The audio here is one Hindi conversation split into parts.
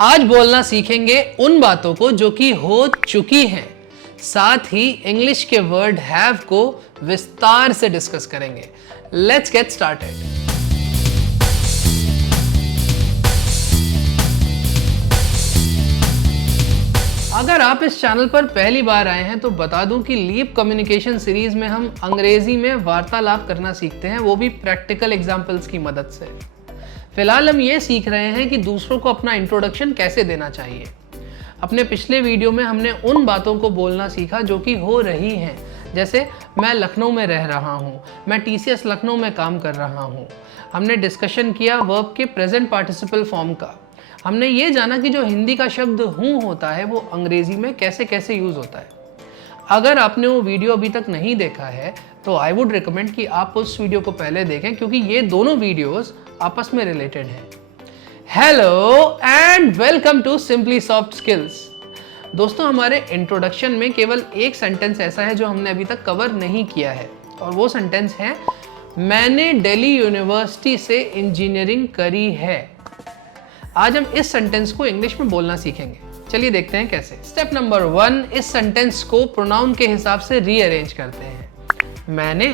आज बोलना सीखेंगे उन बातों को जो कि हो चुकी हैं, साथ ही इंग्लिश के वर्ड हैव को विस्तार से डिस्कस करेंगे। Let's get started. अगर आप इस चैनल पर पहली बार आए हैं तो बता दूं कि लीप कम्युनिकेशन सीरीज में हम अंग्रेजी में वार्तालाप करना सीखते हैं, वो भी प्रैक्टिकल एग्जाम्पल्स की मदद से। फिलहाल हम ये सीख रहे हैं कि दूसरों को अपना इंट्रोडक्शन कैसे देना चाहिए। अपने पिछले वीडियो में हमने उन बातों को बोलना सीखा जो कि हो रही हैं, जैसे मैं लखनऊ में रह रहा हूँ, मैं TCS लखनऊ में काम कर रहा हूँ। हमने डिस्कशन किया वर्ब के प्रेजेंट पार्टिसिपल फॉर्म का। हमने ये जाना कि जो हिंदी का शब्द हूँ होता है वो अंग्रेजी में कैसे कैसे यूज़ होता है। अगर आपने वो वीडियो अभी तक नहीं देखा है तो आई वुड रिकमेंड कि आप उस वीडियो को पहले देखें, क्योंकि ये दोनों वीडियोस आपस में रिलेटेड हैं। Hello and welcome to simply soft skills. दोस्तों, हमारे इंट्रोडक्शन में केवल एक सेंटेंस ऐसा है जो हमने अभी तक कवर नहीं किया है, और वो सेंटेंस है मैंने दिल्ली यूनिवर्सिटी से इंजीनियरिंग करी है। आज हम इस सेंटेंस को इंग्लिश में बोलना सीखेंगे। चलिए देखते हैं कैसे। स्टेप नंबर 1, इस सेंटेंस को प्रोनाउन के हिसाब से रीअरेंज करते हैं। मैंने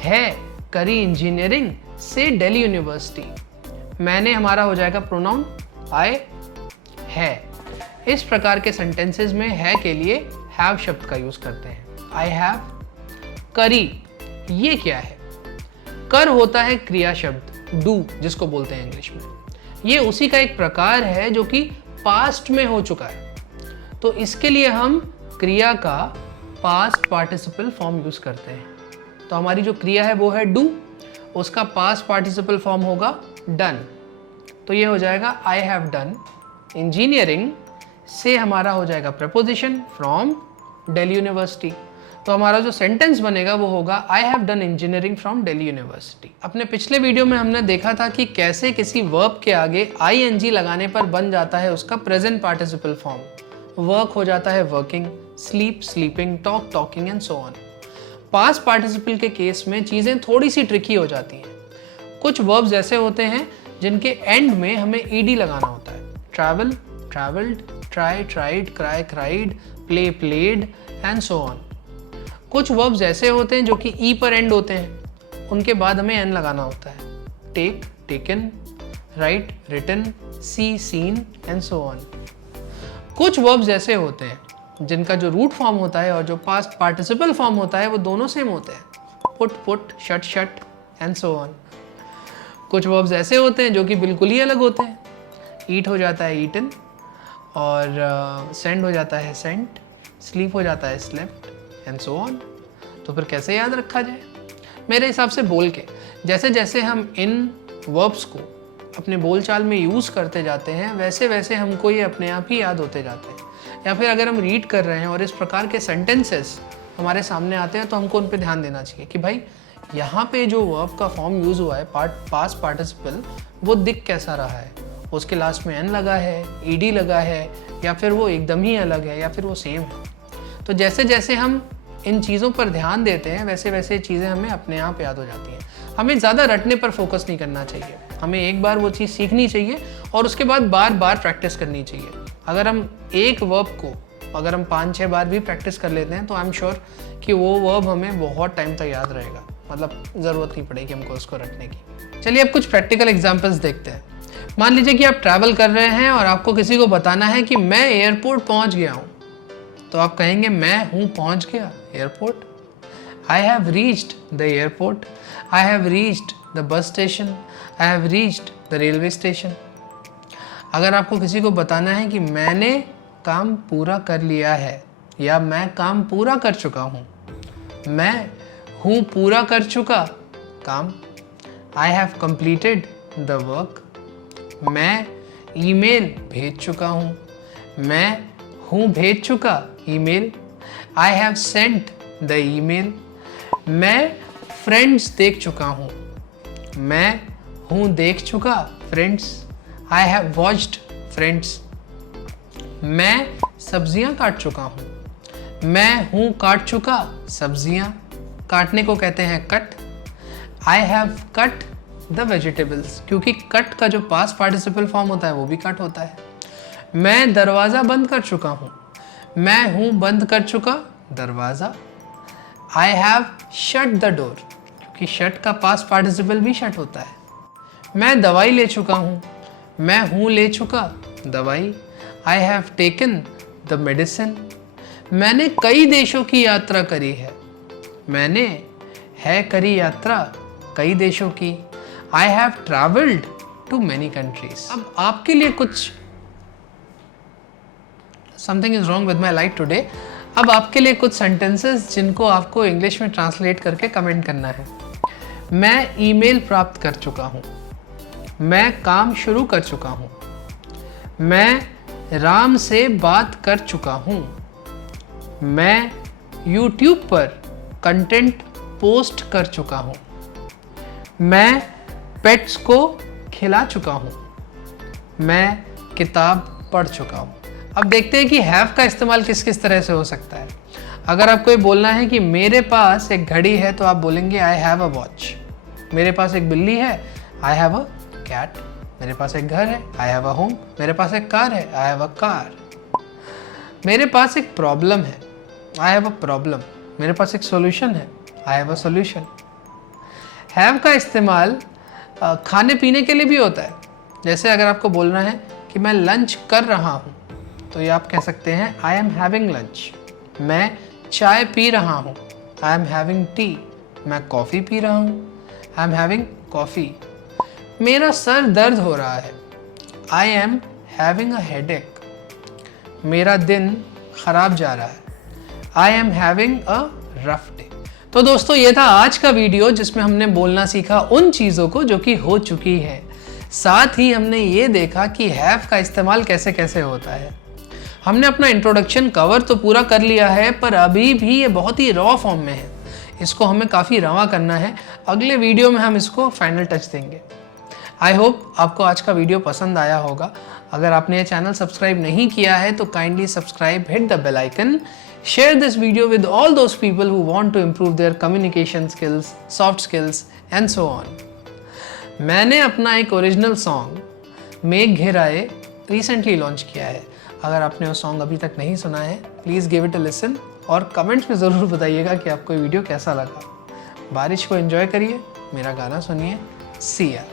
है करी इंजीनियरिंग से दिल्ली यूनिवर्सिटी। मैंने हमारा हो जाएगा प्रोनाउन आई है। इस प्रकार के सेंटेंसेस में है के लिए हैव शब्द का यूज करते हैं। आई हैव करी, ये क्या है? कर होता है क्रिया शब्द डू, जिसको बोलते हैं इंग्लिश में। ये उसी का एक प्रकार है जो कि पास्ट में हो चुका है, तो इसके लिए हम क्रिया का पास्ट पार्टिसिपल फॉर्म यूज करते हैं। तो हमारी जो क्रिया है वो है डू, उसका पास्ट पार्टिसिपल फॉर्म होगा डन। तो ये हो जाएगा आई हैव डन इंजीनियरिंग से हमारा हो जाएगा प्रपोजिशन फ्रॉम दिल्ली यूनिवर्सिटी। तो हमारा जो सेंटेंस बनेगा वो होगा I have done engineering from Delhi university. अपने पिछले वीडियो में हमने देखा था कि कैसे किसी वर्ब के आगे ing लगाने पर बन जाता है उसका प्रेजेंट पार्टिसिपल फॉर्म। वर्क हो जाता है working, sleep sleeping, talk talking and so on. Past participle के केस में चीज़ें थोड़ी सी ट्रिकी हो जाती हैं। कुछ वर्ब्स ऐसे होते हैं जिनके एंड में हमें ed लगाना होता है। Travel travelled, try tried, cry cried, play played and so on. कुछ वर्ब्स ऐसे होते हैं जो कि ई पर एंड होते हैं, उनके बाद हमें एन लगाना होता है। Take taken, right written, see seen and so on. कुछ वर्ब्स ऐसे होते हैं जिनका जो रूट फॉर्म होता है और जो पास्ट पार्टिसिपल फॉर्म होता है वो दोनों सेम होते हैं। Put put, shut shut and so on. कुछ वर्ब्स ऐसे होते हैं जो कि बिल्कुल ही अलग होते हैं। ईट हो जाता है ईटन, और सेंड हो जाता है सेंट, स्लीप हो जाता है स्लेप्ट एंड सो ऑन। तो फिर कैसे याद रखा जाए? मेरे हिसाब से बोल के। जैसे जैसे हम इन वर्ब्स को अपने बोलचाल में यूज़ करते जाते हैं वैसे वैसे हमको ये अपने आप ही याद होते जाते हैं। या फिर अगर हम रीड कर रहे हैं और इस प्रकार के सेंटेंसेस हमारे सामने आते हैं तो हमको उन पे ध्यान देना चाहिए कि भाई यहाँ पे जो वर्ब का फॉर्म यूज़ हुआ है पास्ट पार्टिसिपल, वो दिख कैसा रहा है। उसके लास्ट में एन लगा है, ed लगा है, या फिर वो एकदम ही अलग है, या फिर वो सेम है। तो जैसे जैसे हम इन चीज़ों पर ध्यान देते हैं वैसे वैसे चीज़ें हमें अपने आप याद हो जाती हैं। हमें ज़्यादा रटने पर फोकस नहीं करना चाहिए। हमें एक बार वो चीज़ सीखनी चाहिए और उसके बाद बार बार प्रैक्टिस करनी चाहिए। अगर हम एक वर्ब को अगर हम 5-6 बार भी प्रैक्टिस कर लेते हैं तो आई एम श्योर कि वो वर्ब हमें बहुत टाइम तक याद रहेगा। मतलब ज़रूरत नहीं पड़ेगी हमको उसको रटने की। चलिए अब कुछ प्रैक्टिकल एग्जाम्पल्स देखते हैं। मान लीजिए कि आप ट्रैवल कर रहे हैं और आपको किसी को बताना है कि मैं एयरपोर्ट पहुंच गया हूं, तो आप कहेंगे मैं हूं पहुंच गया airport. I have reached the airport, I have reached the bus station, I have reached the railway station. अगर आपको किसी को बताना है कि मैंने काम पूरा कर लिया है या मैं काम पूरा कर चुका हूं, मैं हूं पूरा कर चुका काम। I have completed the work. मैं ईमेल भेज चुका हूँ, मैं हूँ भेज चुका email. I have sent the email. मैं फ्रेंड्स देख चुका हूँ, मैं हूँ देख चुका friends. I have watched friends. मैं सब्जियाँ काट चुका हूँ, मैं हूँ काट चुका सब्जियाँ। काटने को कहते हैं cut. I have cut the vegetables, क्योंकि कट का जो पास्ट पार्टिसिपल फॉर्म होता है वो भी कट होता है। मैं दरवाज़ा बंद कर चुका हूँ। मैं हूँ बंद कर चुका दरवाज़ा। I have shut the door, क्योंकि शट का पास्ट पार्टिसिपल भी शट होता है। मैं दवाई ले चुका हूँ। मैं हूँ ले चुका दवाई। I have taken the medicine. मैंने कई देशों की यात्रा करी है। मैंने है करी यात्रा कई देशों की। I have travelled to many countries. अब आपके लिए कुछ something is wrong with my life today. अब आपके लिए कुछ सेंटेंसेस जिनको आपको इंग्लिश में ट्रांसलेट करके कमेंट करना है। मैं ईमेल प्राप्त कर चुका हूँ। मैं काम शुरू कर चुका हूँ। मैं राम से बात कर चुका हूँ। मैं YouTube पर कंटेंट पोस्ट कर चुका हूँ। मैं पेट्स को खिला चुका हूँ। मैं किताब पढ़ चुका हूँ। अब देखते हैं कि हैव का इस्तेमाल किस किस तरह से हो सकता है। अगर आपको ये बोलना है कि मेरे पास एक घड़ी है, तो आप बोलेंगे आई हैव अ वॉच। मेरे पास एक बिल्ली है, आई हैव अ कैट। मेरे पास एक घर है, आई हैव अ होम। मेरे पास एक कार है, आई हैव अ कार। मेरे पास एक प्रॉब्लम है, आई हैव अ प्रॉब्लम। मेरे पास एक सॉल्यूशन है, I have a solution. Have का इस्तेमाल खाने पीने के लिए भी होता है। जैसे अगर आपको बोलना है कि मैं लंच कर रहा हूँ, तो ये आप कह सकते हैं आई एम हैविंग लंच। मैं चाय पी रहा हूँ, आई एम हैविंग टी। मैं कॉफ़ी पी रहा हूँ, आई एम हैविंग कॉफ़ी। मेरा सर दर्द हो रहा है, I am having a headache. मेरा दिन खराब जा रहा है, I am having a rough day. तो दोस्तों, ये था आज का वीडियो जिसमें हमने बोलना सीखा उन चीज़ों को जो कि हो चुकी है। साथ ही हमने ये देखा कि हैव का इस्तेमाल कैसे कैसे होता है। हमने अपना इंट्रोडक्शन कवर तो पूरा कर लिया है, पर अभी भी ये बहुत ही रॉ फॉर्म में है। इसको हमें काफ़ी रवा करना है। अगले वीडियो में हम इसको फाइनल टच देंगे। आई होप आपको आज का वीडियो पसंद आया होगा। अगर आपने ये चैनल सब्सक्राइब नहीं किया है तो kindly subscribe, hit the bell icon, share this video with all those people who want to improve their communication skills, soft skills and so on. मैंने अपना एक ओरिजिनल सॉन्ग मेघ घेराए रिसेंटली लॉन्च किया है। अगर आपने वो सॉन्ग अभी तक नहीं सुना है, please give it a listen और कमेंट्स में ज़रूर बताइएगा कि आपको ये वीडियो कैसा लगा। बारिश को एंजॉय करिए, मेरा गाना सुनिए। सी या।